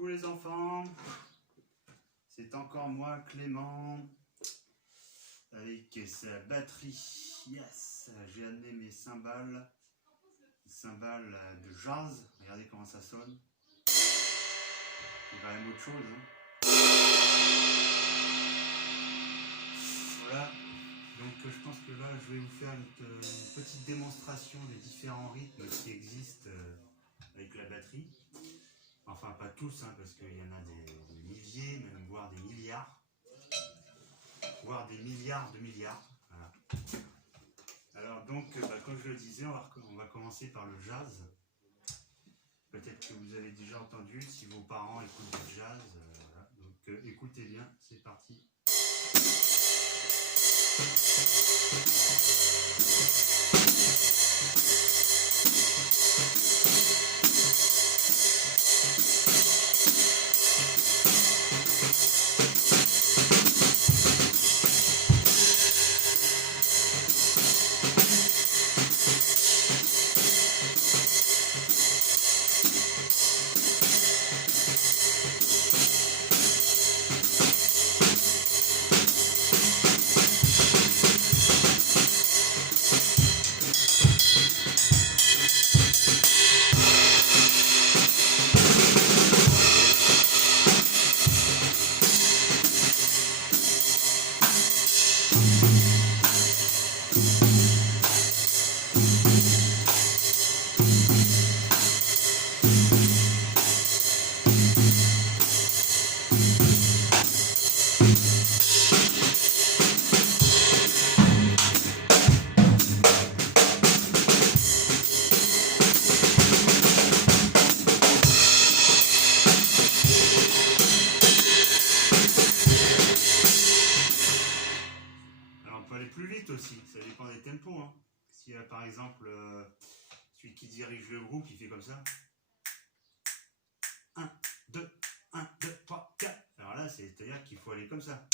Coucou les enfants, c'est encore moi Clément avec sa batterie. Yes, j'ai amené mes cymbales de jazz. Regardez comment ça sonne. C'est quand même autre chose. Voilà, donc je pense que là je vais vous faire une petite démonstration des différents rythmes qui existent avec la batterie. Enfin, pas tous, parce qu'il y en a des milliers, même voire des milliards. Voire des milliards de milliards. Voilà. Alors donc, comme je le disais, on va commencer par le jazz. Peut-être que vous avez déjà entendu, si vos parents écoutent du jazz. Voilà. Donc écoutez bien, c'est parti. Plus vite aussi, ça dépend des tempos. Si par exemple celui qui dirige le groupe il fait comme ça 1, 2, 1, 2, 3, 4, alors là c'est-à-dire qu'il faut aller comme ça.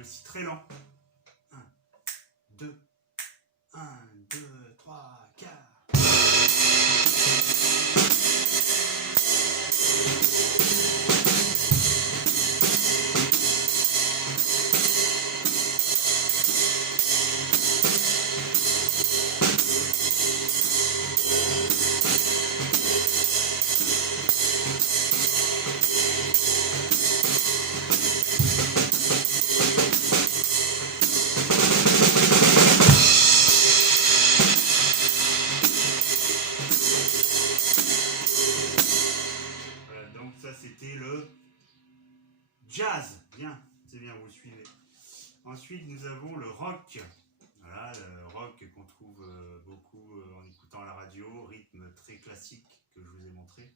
Aussi très lent. 1, 2, 1, 2, 3, 4. C'était le jazz. Bien, c'est bien, vous suivez. Ensuite, nous avons le rock. Voilà, le rock qu'on trouve beaucoup en écoutant la radio, rythme très classique que je vous ai montré.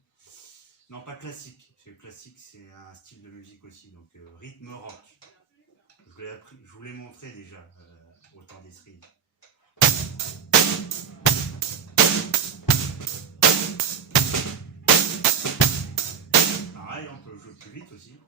Non, pas classique, parce que classique c'est un style de musique aussi, donc rythme rock. Je vous l'ai montré déjà au temps des streams. Pareil, on peut jouer plus vite aussi.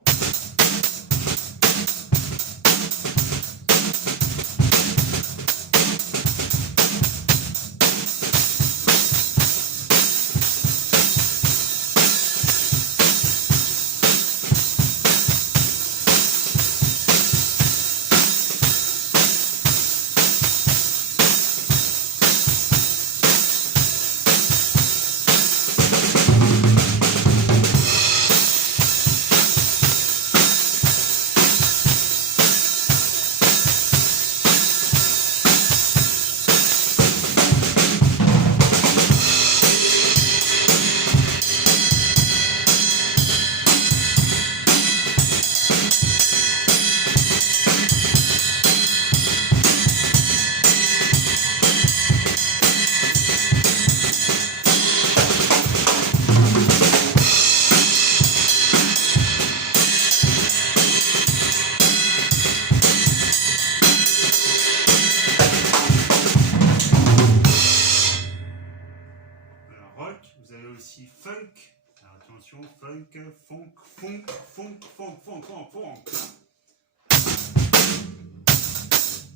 funk, funk, funk, funk, funk, funk, funk.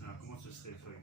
Alors, comment ce serait funk?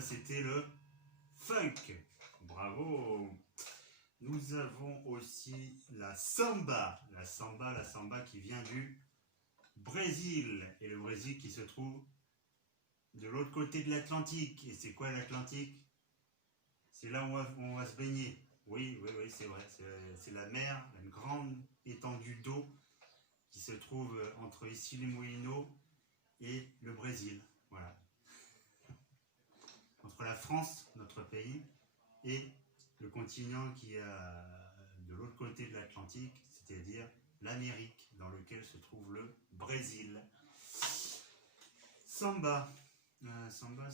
C'était le funk. Bravo. Nous avons aussi la samba. La samba qui vient du Brésil. Et le Brésil qui se trouve de l'autre côté de l'Atlantique. Et c'est quoi l'Atlantique? C'est là où on va se baigner. Oui, c'est vrai. C'est la mer, une grande étendue d'eau qui se trouve entre Issy-les-Moulineaux et le Brésil. Voilà. Entre la France, notre pays, et le continent qui est de l'autre côté de l'Atlantique, c'est-à-dire l'Amérique, dans lequel se trouve le Brésil. Samba. Samba.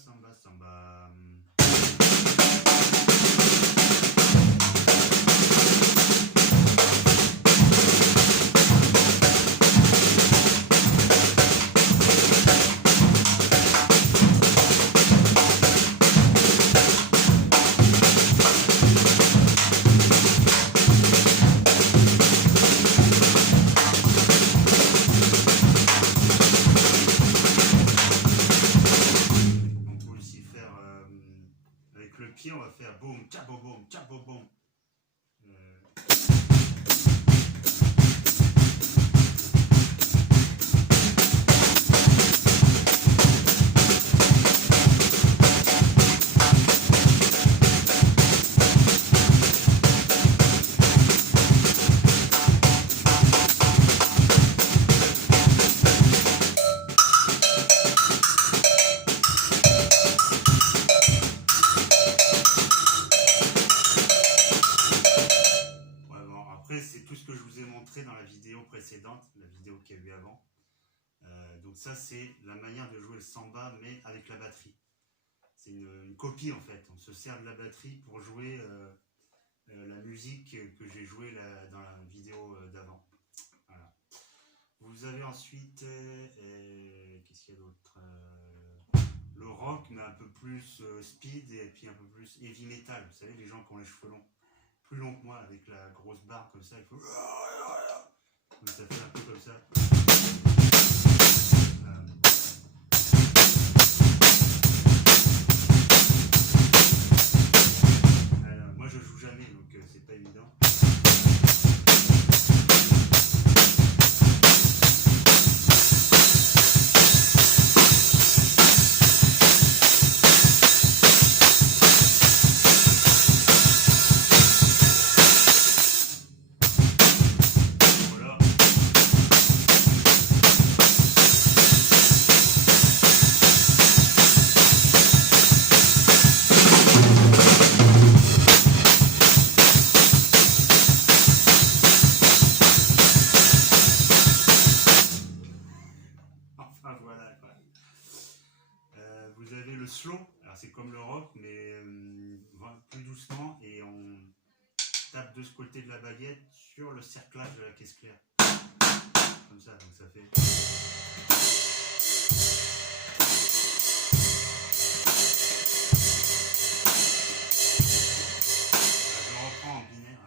On va faire boum, tchabo boum, tchabo boum. C'est tout ce que je vous ai montré dans la vidéo précédente, la vidéo qu'il y a eu avant. Donc ça, c'est la manière de jouer le samba, mais avec la batterie. C'est une copie en fait. On se sert de la batterie pour jouer la musique que j'ai jouée dans la vidéo d'avant. Voilà. Vous avez ensuite, qu'est-ce qu'il y a d'autre? Le rock, mais un peu plus speed et puis un peu plus heavy metal. Vous savez, les gens qui ont les cheveux longs. Plus long que moi, avec la grosse barre comme ça, il faut... Donc ça fait un peu comme ça. Alors, moi je joue jamais, donc c'est pas évident. Voilà. tape de ce côté de la baguette sur le cerclage de la caisse claire. Comme ça, donc ça fait... Je reprends en binaire.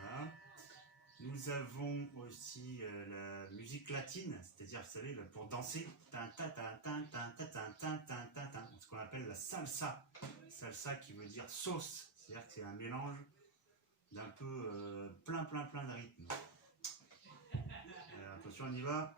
Voilà. Nous avons aussi la musique latine, c'est-à-dire, vous savez, pour danser, ce qu'on appelle la salsa. Salsa qui veut dire sauce, c'est-à-dire que c'est un mélange d'un peu plein de rythmes. Attention, on y va.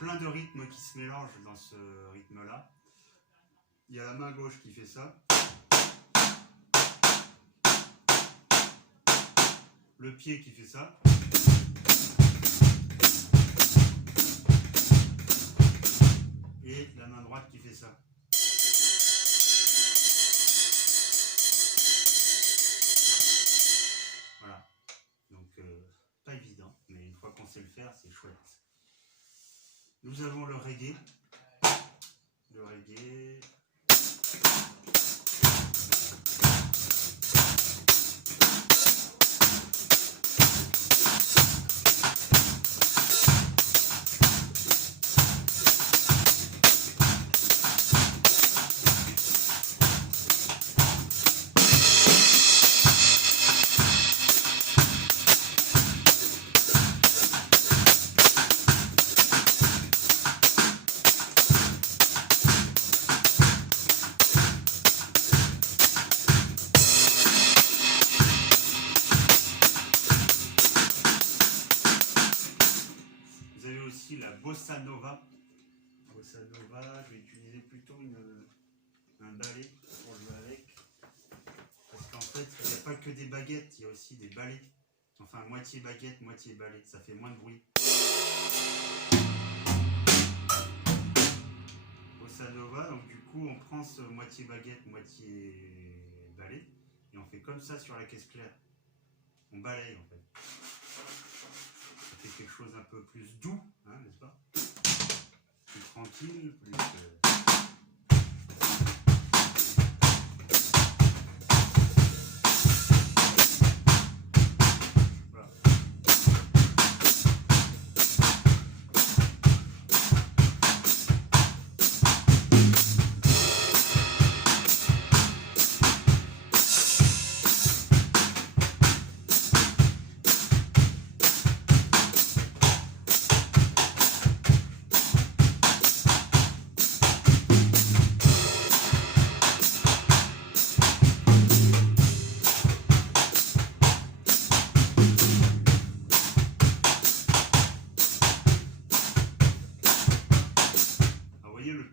Plein de rythmes qui se mélangent dans ce rythme-là. Il y a la main gauche qui fait ça. Le pied qui fait ça. Et la main droite qui fait ça. Voilà. Donc, pas évident, mais une fois qu'on sait le faire, c'est chouette. Nous avons le reggae. Le reggae. La bossa nova. Bossa nova, je vais utiliser plutôt un balai pour jouer avec. Parce qu'en fait, il n'y a pas que des baguettes, il y a aussi des balais. Enfin, moitié baguette, moitié balai. Ça fait moins de bruit. Bossa nova, donc du coup, on prend ce moitié baguette, moitié balai. Et on fait comme ça sur la caisse claire. On balaye en fait. Ça fait quelque chose un peu plus doux, hein, n'est-ce pas? Plus tranquille, plus... Voilà.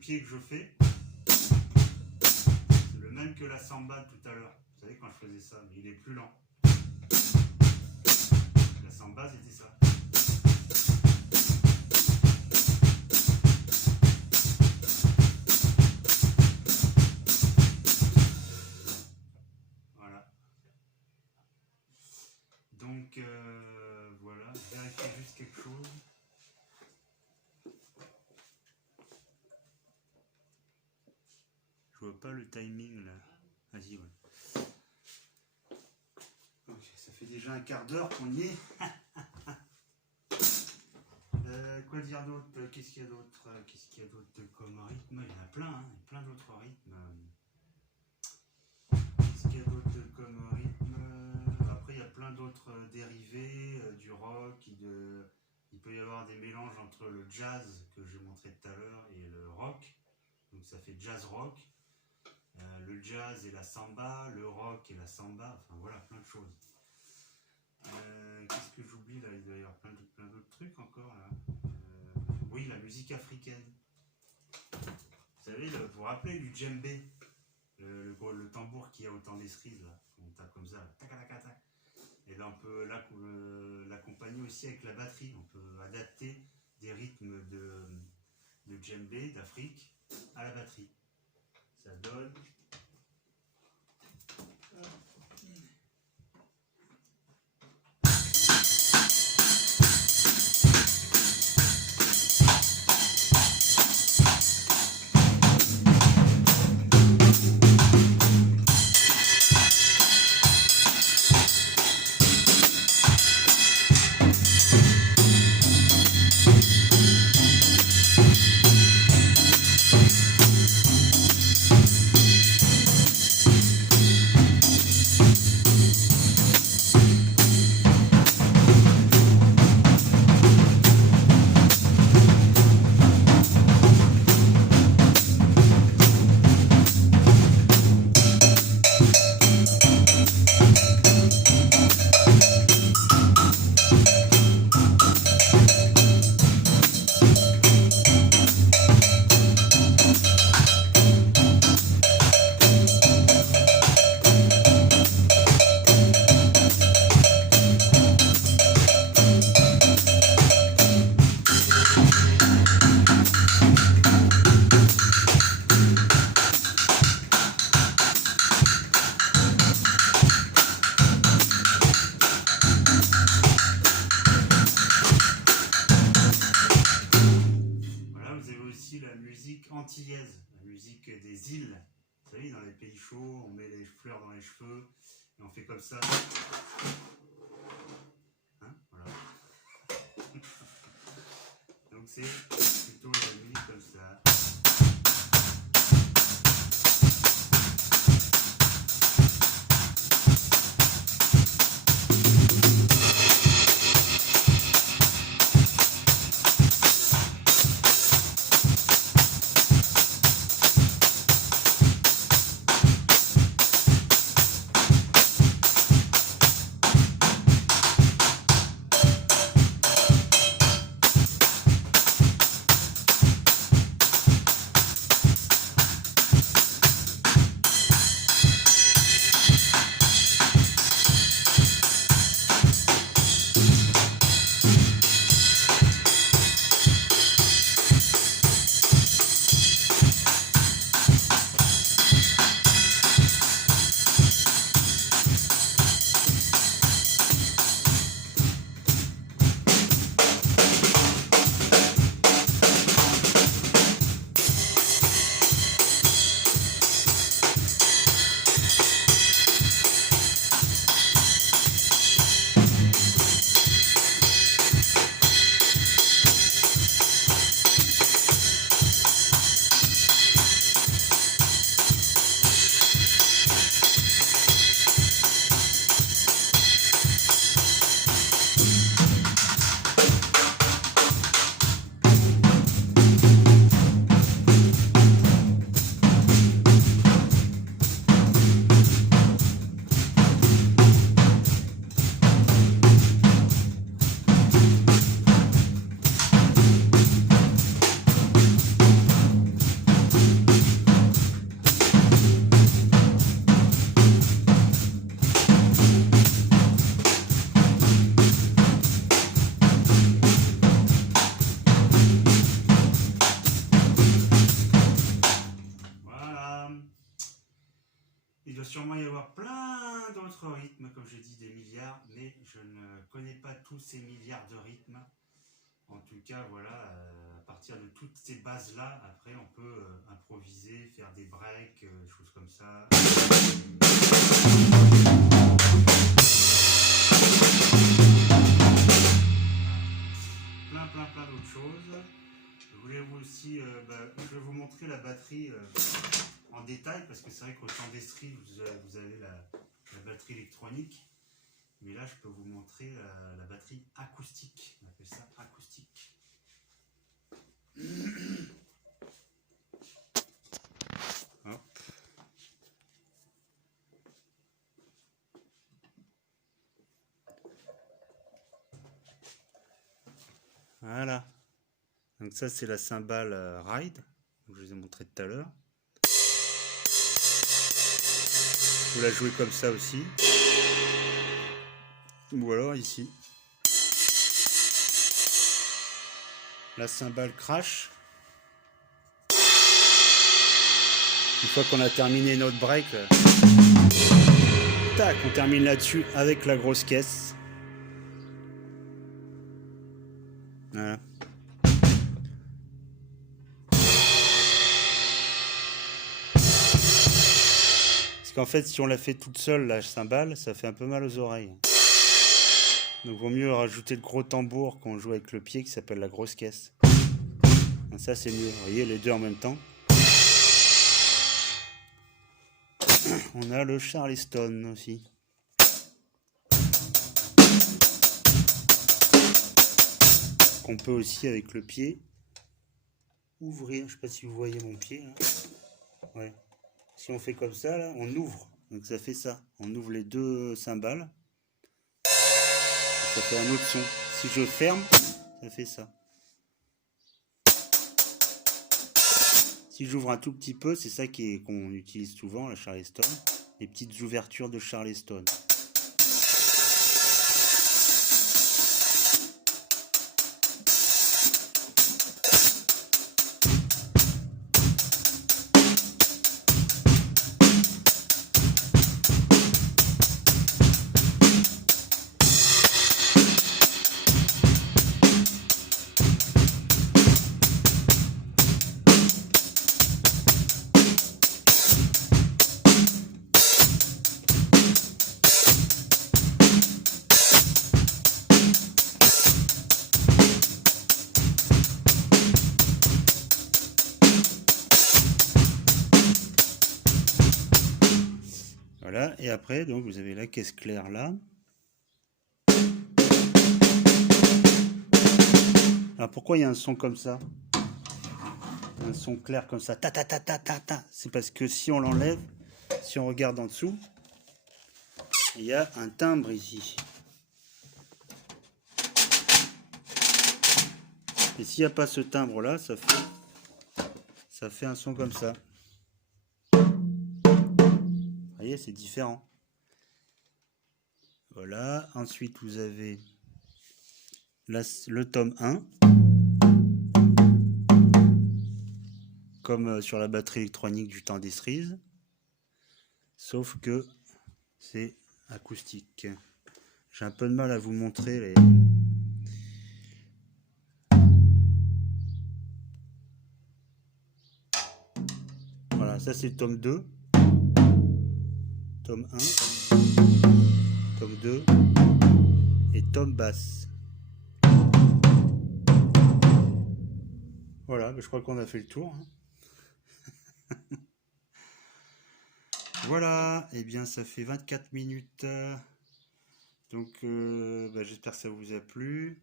Que je fais, c'est le même que la samba tout à l'heure. Vous savez quand je faisais ça, mais il est plus lent. La samba c'était ça. Voilà. Donc voilà, vérifier juste quelque chose. Je vois pas le timing là. Vas-y, ouais. Ok, ça fait déjà un quart d'heure qu'on y est. Quoi dire d'autre? Qu'est-ce qu'il y a d'autre? Qu'est-ce qu'il y a d'autre comme rythme? Il y en a plein, hein. Il y a plein d'autres rythmes. Qu'est-ce qu'il y a d'autre comme rythme? Après, il y a plein d'autres dérivés du rock. Il peut y avoir des mélanges entre le jazz que j'ai montré tout à l'heure et le rock. Donc ça fait jazz rock. Le jazz et la samba, le rock et la samba. Enfin voilà, plein de choses. Qu'est-ce que j'oublie là? Il doit y avoir plein d'autres trucs encore là. Oui, la musique africaine. Vous savez, vous vous rappelez du djembé, le tambour qui est autant des cerises là, on tape comme ça, tac, tac, tac, tac. Et là on peut l'accompagner aussi avec la batterie. On peut adapter des rythmes de djembé d'Afrique à la batterie. Ça donne. La musique antillaise, la musique des îles. Vous savez, dans les pays chauds, on met les fleurs dans les cheveux et on fait comme ça. Hein, voilà. Donc c'est plutôt la musique comme ça. Il doit sûrement y avoir plein d'autres rythmes, comme j'ai dit, des milliards, mais je ne connais pas tous ces milliards de rythmes. En tout cas, voilà, à partir de toutes ces bases-là, après, on peut improviser, faire des breaks, des choses comme ça. Plein d'autres choses. Je voulais vous aussi, je vais vous montrer la batterie en détail parce que c'est vrai qu'au Tandestri vous avez la batterie électronique, mais là je peux vous montrer la batterie acoustique. On appelle ça acoustique. Hop. Voilà. Donc ça c'est la cymbale Ride, que je vous ai montré tout à l'heure. Vous la jouez comme ça aussi. Ou alors ici. La cymbale Crash. Une fois qu'on a terminé notre break, tac, on termine là-dessus avec la grosse caisse. Voilà. Parce qu'en fait, si on la fait toute seule, la cymbale, ça fait un peu mal aux oreilles. Donc, vaut mieux rajouter le gros tambour qu'on joue avec le pied qui s'appelle la grosse caisse. Donc, ça, c'est mieux. Vous voyez, les deux en même temps. On a le Charleston aussi. Qu'on peut aussi, avec le pied, ouvrir. Je sais pas si vous voyez mon pied. Là. Ouais. Si on fait comme ça, là, on ouvre. Donc ça fait ça. On ouvre les deux cymbales. Ça fait un autre son. Si je ferme, ça fait ça. Si j'ouvre un tout petit peu, c'est ça qu'on utilise souvent, la Charleston. Les petites ouvertures de Charleston. Voilà, et après, donc vous avez la caisse claire là. Alors pourquoi il y a un son comme ça? Un son clair comme ça, ta ta ta ta ta ta. C'est parce que si on l'enlève, si on regarde en dessous, il y a un timbre ici. Et s'il n'y a pas ce timbre là, ça fait un son comme ça. Vous voyez, c'est différent. Voilà, ensuite vous avez le tome 1. Comme sur la batterie électronique du Tandestri. Sauf que c'est acoustique. J'ai un peu de mal à vous montrer les... Voilà, ça c'est le tome 2. Tome 1. Tome 2. Et tome basse. Voilà, je crois qu'on a fait le tour. Voilà, et bien ça fait 24 minutes. Donc j'espère que ça vous a plu.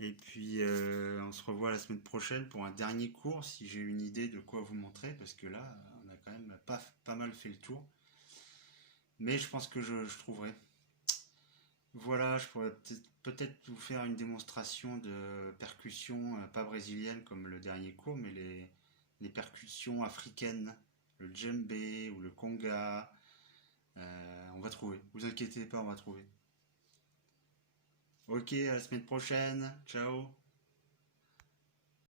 Et puis on se revoit la semaine prochaine pour un dernier cours si j'ai une idée de quoi vous montrer. Parce que là, on a quand même pas mal fait le tour. Mais je pense que je trouverai. Voilà, je pourrais peut-être vous faire une démonstration de percussions, pas brésiliennes comme le dernier cours, mais les percussions africaines, le djembé ou le conga. On va trouver, vous inquiétez pas, on va trouver. Ok, à la semaine prochaine, ciao.